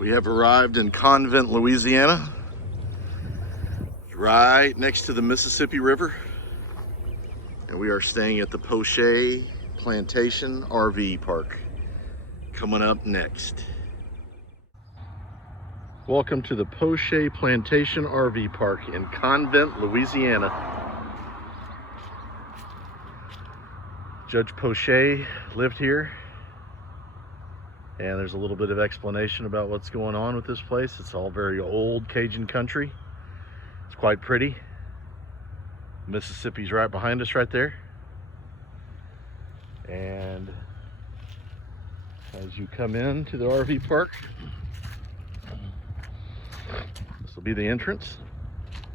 We have arrived in Convent, Louisiana, right next to the Mississippi River, and we are staying at the Poche Plantation RV Park. Coming up next. Welcome to the Poche Plantation RV Park in Convent, Louisiana. Judge Poche lived here, and there's a little bit of explanation about what's going on with this place. It's all very old Cajun country. It's quite pretty. Mississippi's right behind us right there. And as you come into the RV park, this will be the entrance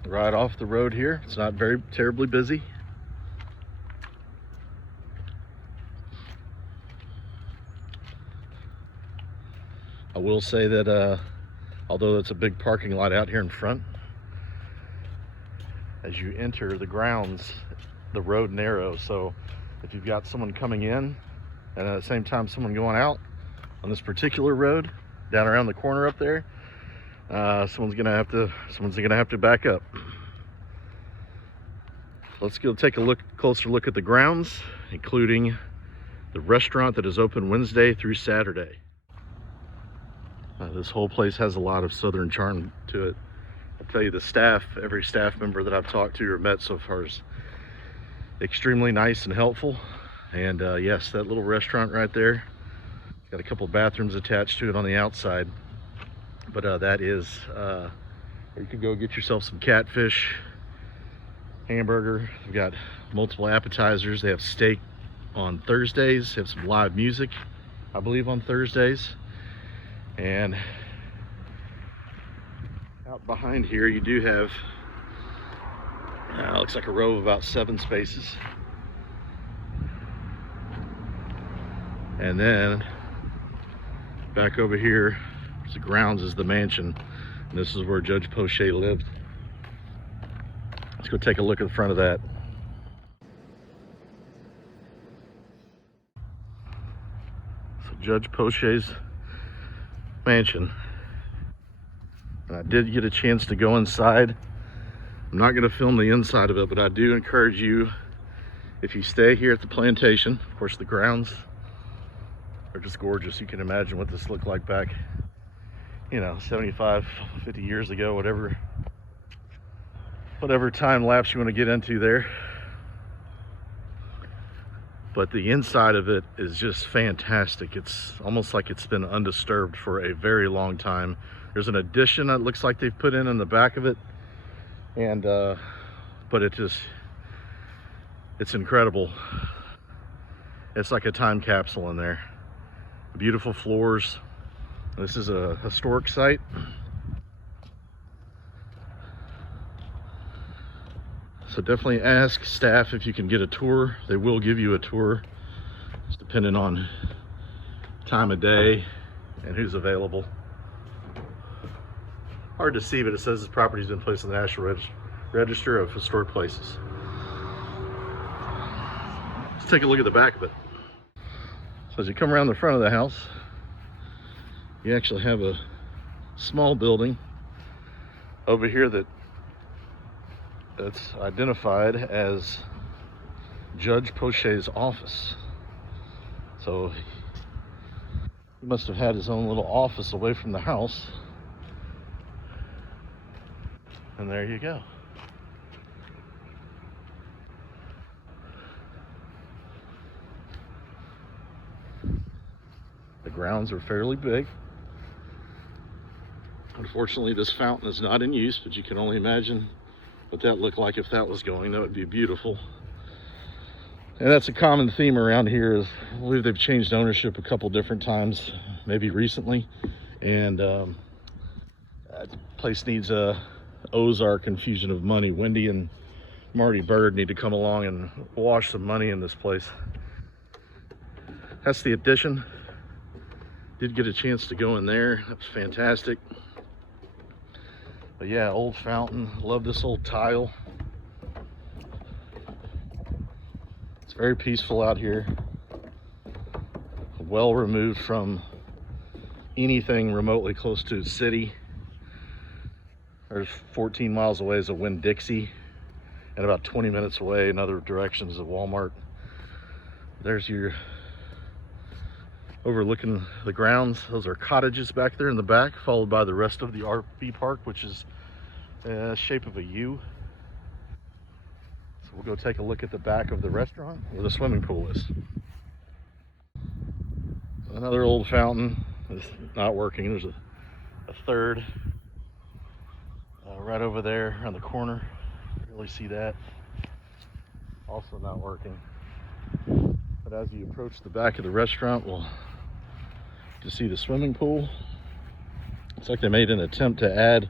right off the road here. It's not very terribly busy. I will say that although it's a big parking lot out here in front, as you enter the grounds, the road narrows. So if you've got someone coming in and at the same time someone going out on this particular road down around the corner up there, someone's gonna have to back up. Let's go take a closer look at the grounds, including the restaurant that is open Wednesday through Saturday. This whole place has a lot of Southern charm to it. I'll tell you, the staff, every staff member that I've talked to or met so far is extremely nice and helpful. And yes, that little restaurant right there, got a couple bathrooms attached to it on the outside. But that is, you could go get yourself some catfish, hamburger. They've got multiple appetizers. They have steak on Thursdays. They have some live music, I believe, on Thursdays. And out behind here you do have, looks like a row of about 7 spaces. And then back over here, the grounds is the mansion. And this is where Judge Poche lived. Let's go take a look at the front of that. So Judge Poche's mansion. And I did get a chance to go inside. I'm not going to film the inside of it, but I do encourage you, if you stay here at the plantation, of course the grounds are just gorgeous. You can imagine what this looked like back, 75, 50 years ago, whatever time lapse you want to get into there. But the inside of it is just fantastic. It's almost like it's been undisturbed for a very long time. There's an addition that looks like they've put in the back of it. And, but it's incredible. It's like a time capsule in there. Beautiful floors. This is a historic site. So definitely ask staff if you can get a tour. They will give you a tour. It's depending on time of day and who's available. Hard to see, but it says this property's been placed on the National Register of Historic Places. Let's take a look at the back of it. So as you come around the front of the house, you actually have a small building over here that's identified as Judge Poche's office. So he must have had his own little office away from the house. And there you go. The grounds are fairly big. Unfortunately, this fountain is not in use, but you can only imagine what that looked like if that was going. That would be beautiful. And that's a common theme around here. Is I believe they've changed ownership a couple different times, maybe recently, and that place needs a Ozark infusion of money. Wendy and Marty Bird need to come along and wash some money in this place. That's the addition. Did get a chance to go in there. That was fantastic. But yeah, old fountain. Love this old tile. It's very peaceful out here. Well removed from anything remotely close to the city. There's 14 miles away is a Winn-Dixie, and about 20 minutes away in other directions is a Walmart. There's your overlooking the grounds. Those are cottages back there in the back, followed by the rest of the RV park, which is shape of a U. So we'll go take a look at the back of the restaurant where the swimming pool is. Another old fountain is not working. There's a third right over there on the corner. You really see that. Also not working. But as you approach the back of the restaurant, we'll to see the swimming pool. It's like they made an attempt to add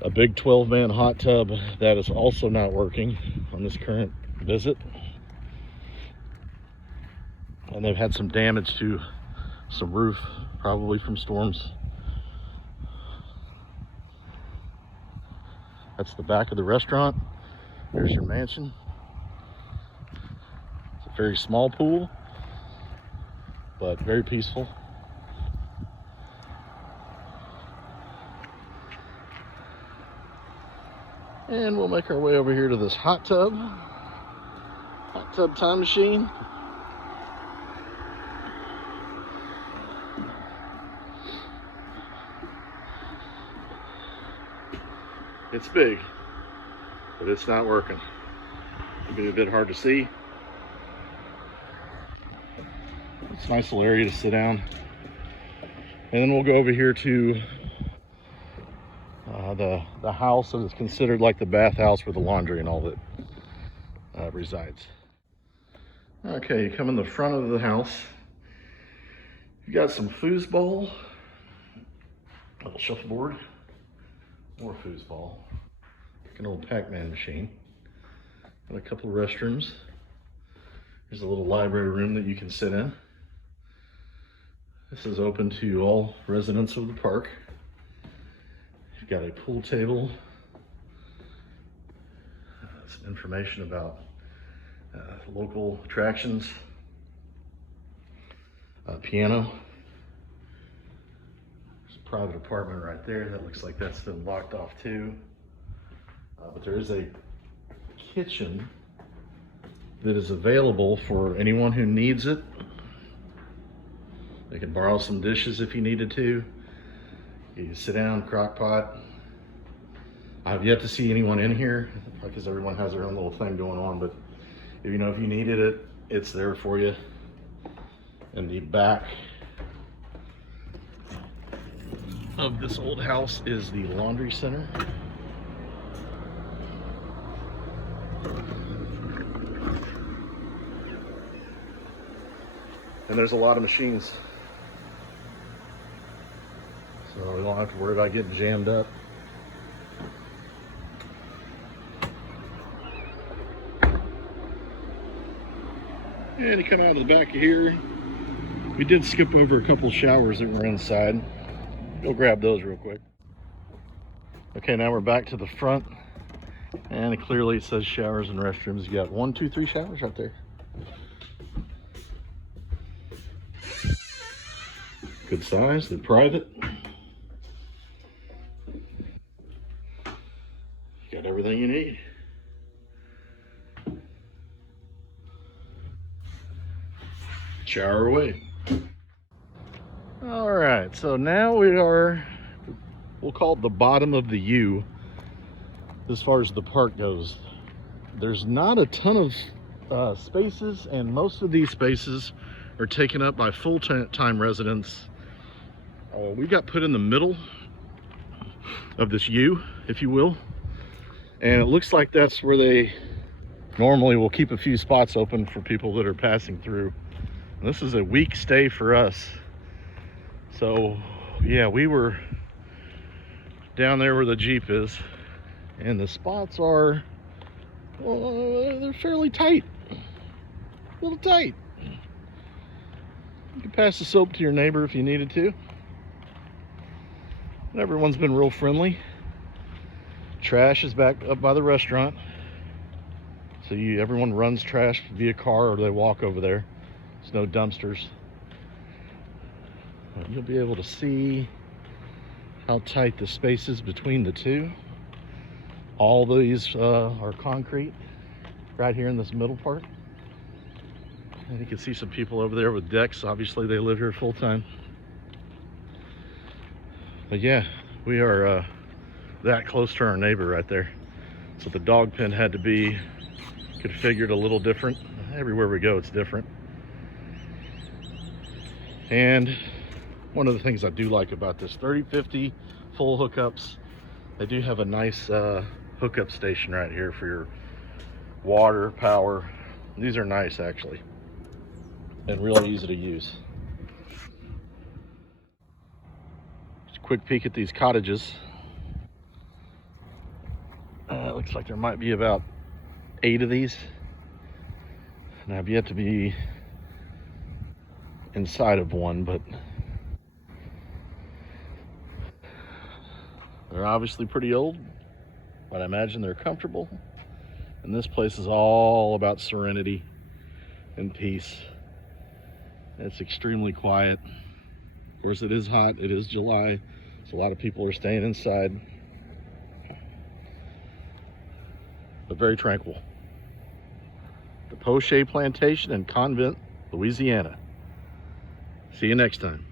a big 12-man hot tub. That is also not working on this current visit. And they've had some damage to some roof, probably from storms. That's the back of the restaurant. There's your mansion. It's a very small pool, but very peaceful. And we'll make our way over here to this hot tub time machine. It's big, but it's not working. It'll be a bit hard to see. It's a nice little area to sit down. And then we'll go over here to the house that is considered like the bathhouse where the laundry and all that resides. Okay, you come in the front of the house. You got some foosball, a little shuffleboard, more foosball, like an old Pac-Man machine, and a couple of restrooms. There's a little library room that you can sit in. This is open to all residents of the park. You've got a pool table, some information about local attractions, piano. There's a private apartment right there. That looks like that's been locked off too. But there is a kitchen that is available for anyone who needs it. They can borrow some dishes if you needed to. You can sit down, crock pot. I've yet to see anyone in here because everyone has their own little thing going on, but if you needed it, it's there for you. In the back of this old house is the laundry center. And there's a lot of machines, so we don't have to worry about getting jammed up. And you come out of the back of here. We did skip over a couple showers that were inside. Go grab those real quick. Okay, now we're back to the front, and it clearly says showers and restrooms. You got 1, 2, 3 showers right there. Good size, they're private. You got everything you need. Shower away. All right, so now we are, we'll call it the bottom of the U as far as the park goes. There's not a ton of spaces, and most of these spaces are taken up by full-time residents. We got put in the middle of this U, if you will, and it looks like that's where they normally will keep a few spots open for people that are passing through. And this is a week stay for us, so yeah, we were down there where the Jeep is, and the spots are, well, they're fairly tight, a little tight. You can pass the soap to your neighbor if you needed to. Everyone's been real friendly. Trash is back up by the restaurant, so everyone runs trash via car or they walk over there. There's no dumpsters. You'll be able to see how tight the space is between the two. All these are concrete right here in this middle part. And you can see some people over there with decks. Obviously they live here full time. But yeah, we are that close to our neighbor right there. So the dog pen had to be configured a little different. Everywhere we go, it's different. And one of the things I do like about this 3050 full hookups, they do have a nice hookup station right here for your water, power. These are nice actually, and really easy to use. Just a quick peek at these cottages. It looks like there might be about 8 of these, and I've yet to be inside of one, but they're obviously pretty old, but I imagine they're comfortable. And this place is all about serenity and peace. It's extremely quiet. Of course, it is hot. It is July, so a lot of people are staying inside, but very tranquil. The Poche Plantation in Convent, Louisiana. See you next time.